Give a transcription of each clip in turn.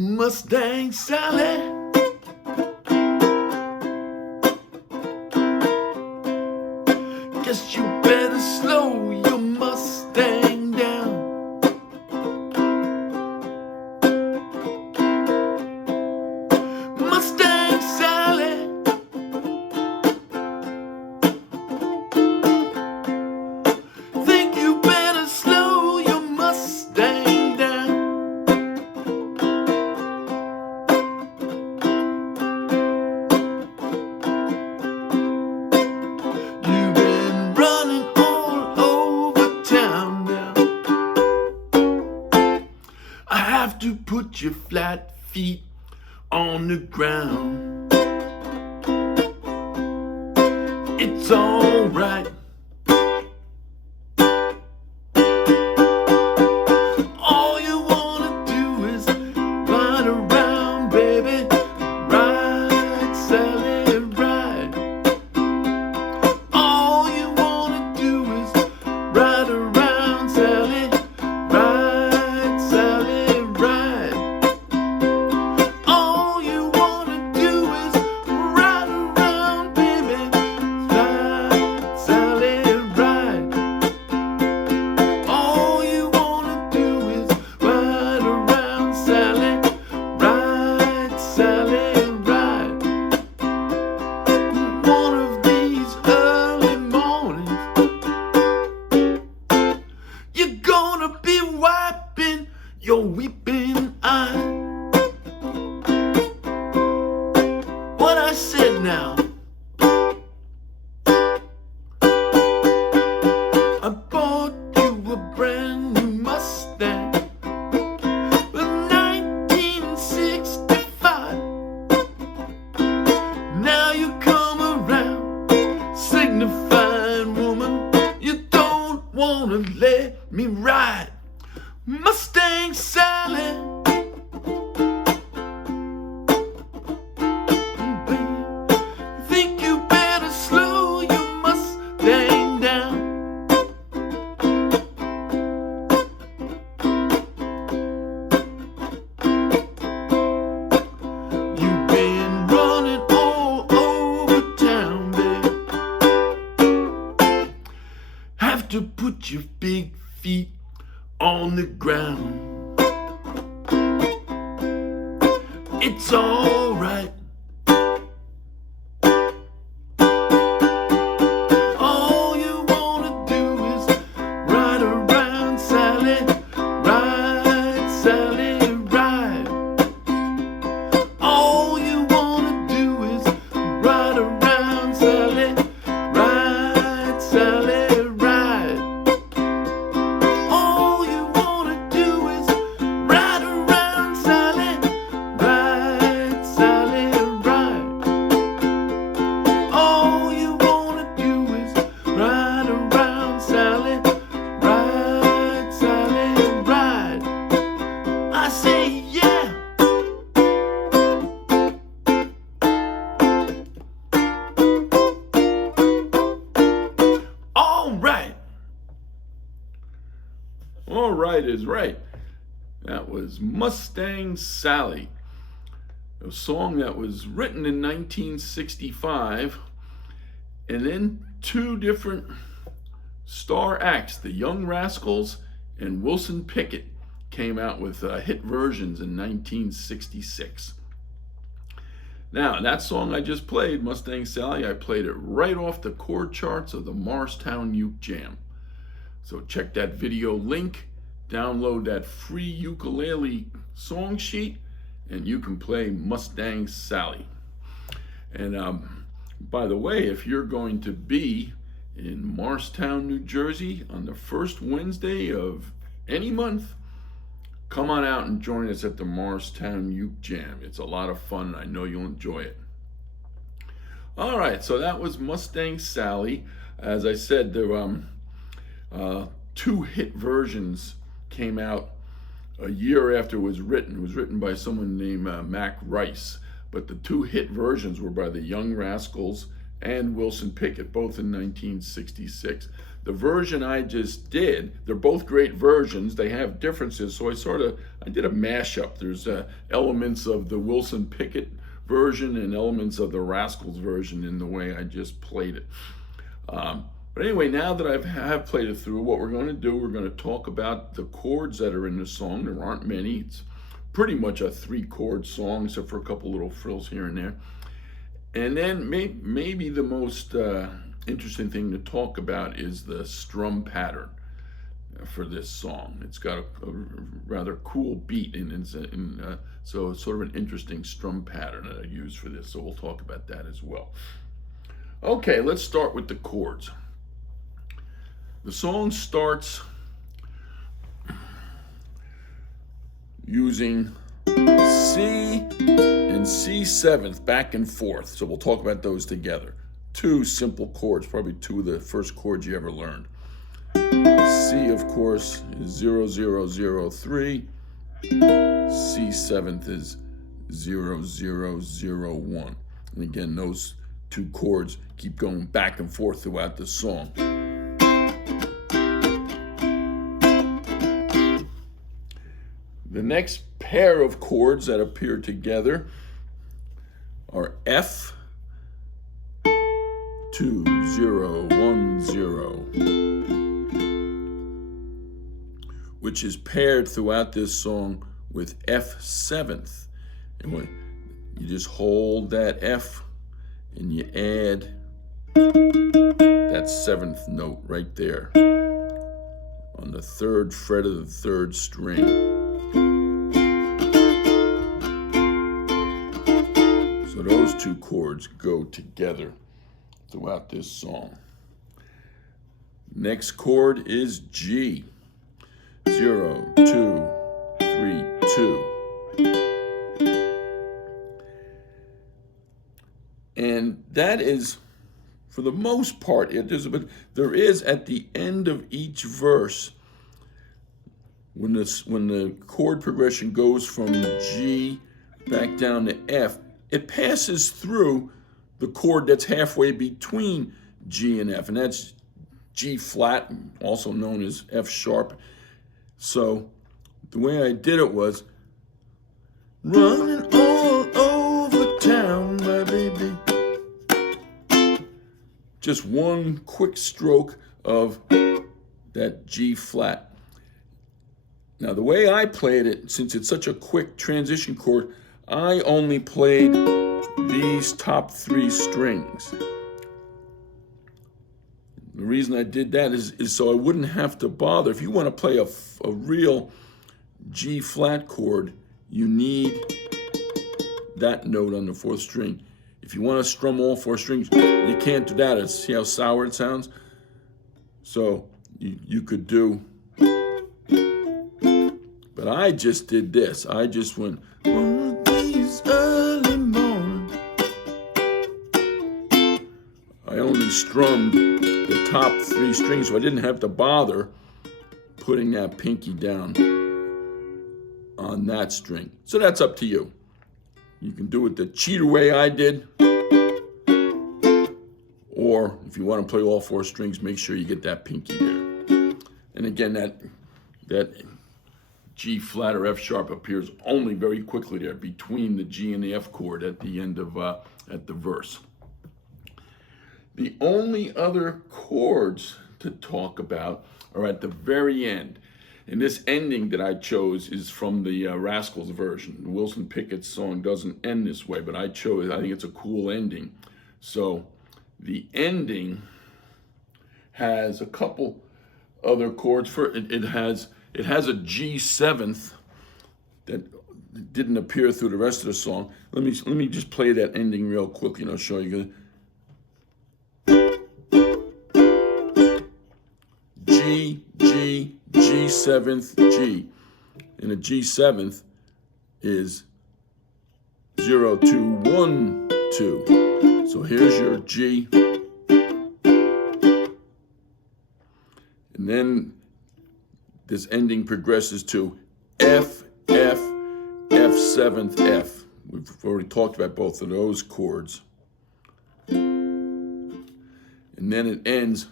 Mustang Sally. Guess you better slow your Mustang down. Mustang Sally. Think you better slow your Mustang down. You've been running all over town now. I have to put your flat feet on the ground. It's all right. All you wanna do is ride around, baby. Ride, Sally, ride. All you wanna do is ride around, Sally. Ride, Sally, ride. All you wanna do is ride around, baby. Ride, Sally, ride. All you wanna do is ride around, Sally. Ride, Sally, ride. One of these early mornings, you're gonna be wiping your weeping eye. What I said now, I bought you a brand new Mustang, a 1965. Now you come around, signifying, woman, you don't wanna let me ride. Mustang Sally. Think you better slow your Mustang down. You've been running all over town, babe. Have to put your big feet on the ground. It's all right. All you wanna do is ride around, Sally. Ride, Sally, ride. All you wanna do is ride around, Sally. Ride, Sally, ride. All you wanna do is ride around, Sally. Ride, Sally, ride. All you wanna do is ride around, Sally. Ride, Sally, ride. I say yeah. All right. All right is right. That was Mustang Sally, a song that was written in 1965, and then two different star acts, the Young Rascals and Wilson Pickett, came out with hit versions in 1966. Now, that song I just played, Mustang Sally, I played it right off the chord charts of the Morristown Uke Jam. So check that video link, download that free ukulele song sheet, and you can play Mustang Sally. And by the way, if you're going to be in Morristown, New Jersey on the first Wednesday of any month, come on out and join us at the Morristown Uke Jam. It's a lot of fun. I know you'll enjoy it. All right, so that was Mustang Sally. As I said, there two hit versions came out a year after it was written. It was written by someone named Mack Rice, but the two hit versions were by the Young Rascals and Wilson Pickett, both in 1966. The version I just did, they're both great versions. They have differences, so I did a mashup. There's elements of the Wilson Pickett version and elements of the Rascals version in the way I just played it. But anyway, now that I have played it through, what we're going to do, we're going to talk about the chords that are in the song. There aren't many. It's pretty much a 3-chord song, except for a couple little frills here and there. And then maybe the most interesting thing to talk about is the strum pattern for this song. It's got a rather cool beat, so it's sort of an interesting strum pattern that I use for this. So we'll talk about that as well. Okay, let's start with the chords. The song starts using C and C7 back and forth. So we'll talk about those together. 2 simple chords, probably 2 of the first chords you ever learned. C, of course, is 0, 0, 0, 3. C7 is 0, 0, 0, 1. And again, those 2 chords keep going back and forth throughout the song. The next pair of chords that appear together are F, 2, 0, 1, 0, which is paired throughout this song with F7. And when you just hold that F and you add that 7th note right there on the 3rd fret of the 3rd string. So those 2 chords go together throughout this song. Next chord is G. 0, 2, 3, 2. And that is, for the most part, but there is at the end of each verse, when the chord progression goes from G back down to F, it passes through the chord that's halfway between G and F, and that's G flat, also known as F sharp. So the way I did it was, running all over town, my baby. Just one quick stroke of that G flat. Now the way I played it, since it's such a quick transition chord, I only played these top 3 strings. The reason I did that is so I wouldn't have to bother. If you want to play a real G flat chord, you need that note on the 4th string. If you want to strum all 4 strings, you can't do that. See how sour it sounds? So you could do, but I just did this. I just went, one of these early morning. I only strummed the top 3 strings, so I didn't have to bother putting that pinky down on that string. So that's up to you. You can do it the cheater way I did, or if you want to play all 4 strings, make sure you get that pinky there. And again, that G flat or F sharp appears only very quickly there between the G and the F chord at the end of at the verse. The only other chords to talk about are at the very end. And this ending that I chose is from the Rascals version. Wilson Pickett's song doesn't end this way, but I think it's a cool ending. So the ending has a couple other chords. It has a G7 that didn't appear through the rest of the song. Let me just play that ending real quickly and I'll show you. G, G, G7, G. And a G7 is 0, 2, 1, 2. So here's your G. And then this ending progresses to F, F, F7, F. We've already talked about both of those chords. And and then it ends.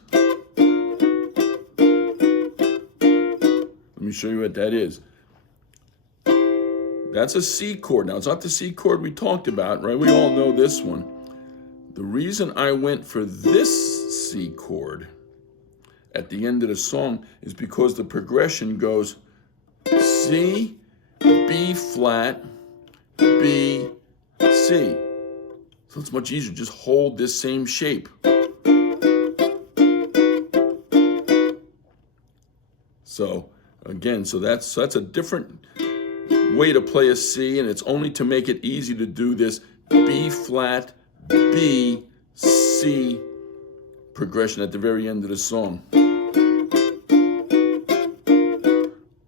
Let me show you what that is. That's a C chord. Now, it's not the C chord we talked about, right? We all know this one. The reason I went for this C chord at the end of the song is because the progression goes C, B flat, B, C. So it's much easier. Just hold this same shape. So again, so that's a different way to play a C, and it's only to make it easy to do this B flat, B, C progression at the very end of the song.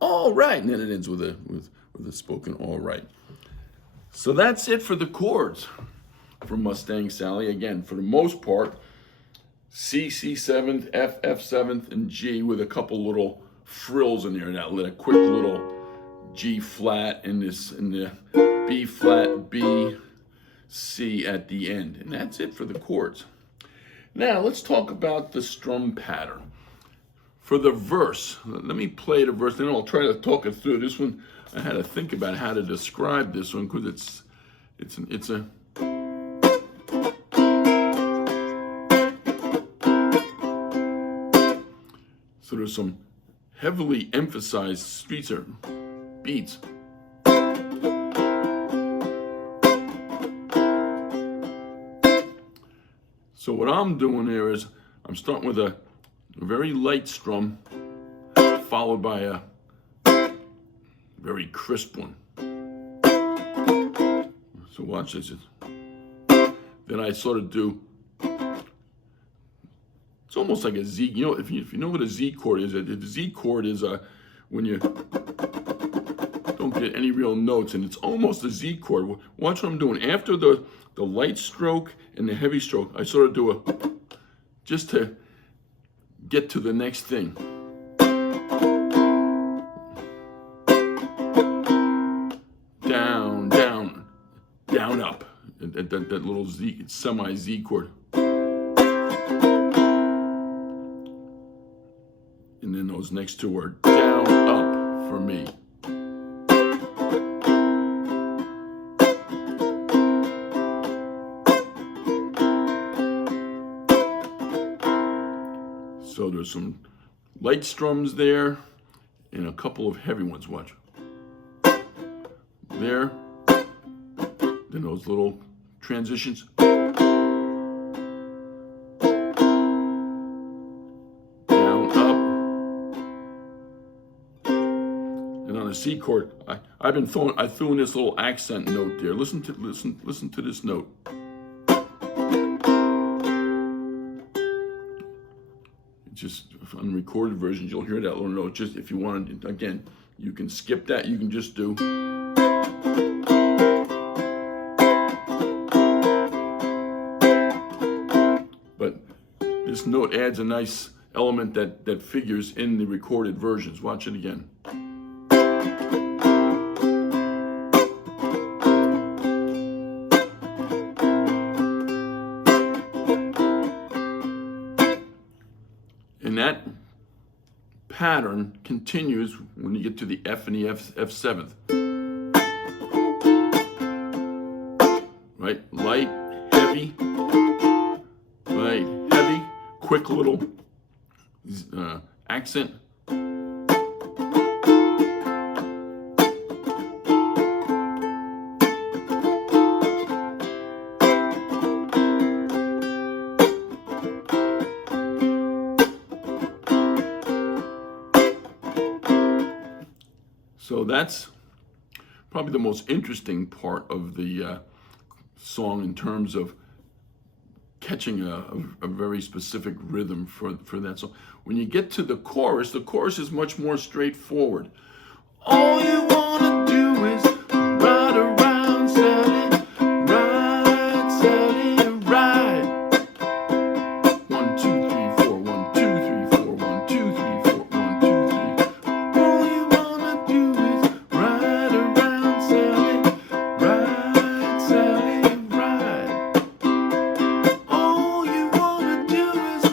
All right, and then it ends with a spoken all right. So that's it for the chords from Mustang Sally. Again, for the most part, C, C7th, F, F7th, and G with a couple little frills in there, and a quick little G flat in the B flat, B, C at the end. And that's it for the chords. Now let's talk about the strum pattern. For the verse, let me play the verse, then I'll try to talk it through. This one, I had to think about how to describe this one because it's a so there's some heavily emphasized streets or beats. So what I'm doing here is I'm starting with a very light strum followed by a very crisp one. So watch this. Then I sort of do, it's almost like a Z, you know, if you know what a Z chord is, the Z chord is when you don't get any real notes, and it's almost a Z chord. Watch what I'm doing. After the light stroke and the heavy stroke, I sort of do just to get to the next thing. Down, down, down, up. That little Z, semi-Z chord. And then those next two are down, up for me. So there's some light strums there and a couple of heavy ones. Watch. There. Then those little transitions. Down, up. And on the C chord, I threw in this little accent note there. Listen to this note. Just on recorded versions, you'll hear that little note. Just if you want to, again, you can skip that. You can just do. But this note adds a nice element that figures in the recorded versions. Watch it again. And that pattern continues when you get to the F and the F7th. Right? Light, heavy, light, heavy, quick little accent. So that's probably the most interesting part of the song in terms of catching a very specific rhythm for that song. When you get to the chorus is much more straightforward. All you want to do is ride around, Sally, ride, Sally, ride. 1, 2, 3, 4, 1, 2, 3, 4, 1, 2, 3, 4, 1, 2, 3. All you want to do is ride around, Sally, ride, Sally, ride. All you want to do is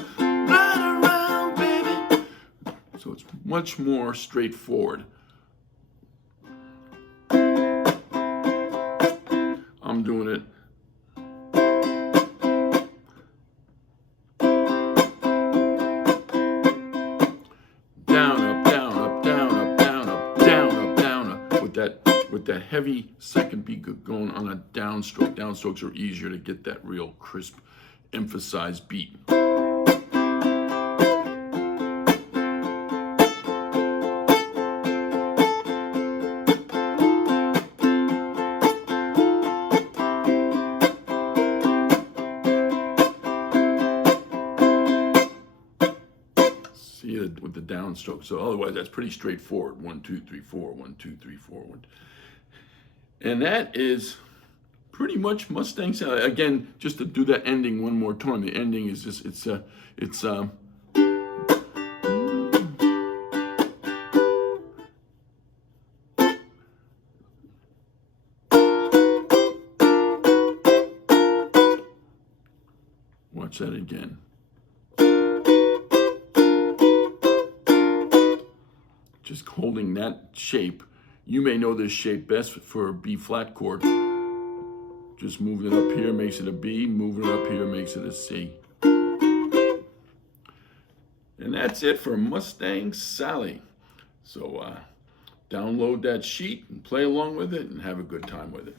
much more straightforward. I'm doing it down, up, down, up, down, up, down, up, down, up, down, up, with that heavy second beat going on a downstroke. Downstrokes are easier to get that real crisp, emphasized beat. See it with the downstroke. So otherwise, that's pretty straightforward. 1, 2, 3, 4. 1, 2, 3, 4. 1. And that is pretty much Mustang Sally. Again, just to do that ending one more time. The ending is just watch that again. Just holding that shape. You may know this shape best for a B flat chord. Just moving it up here makes it a B, moving it up here makes it a C. And that's it for Mustang Sally. So download that sheet and play along with it and have a good time with it.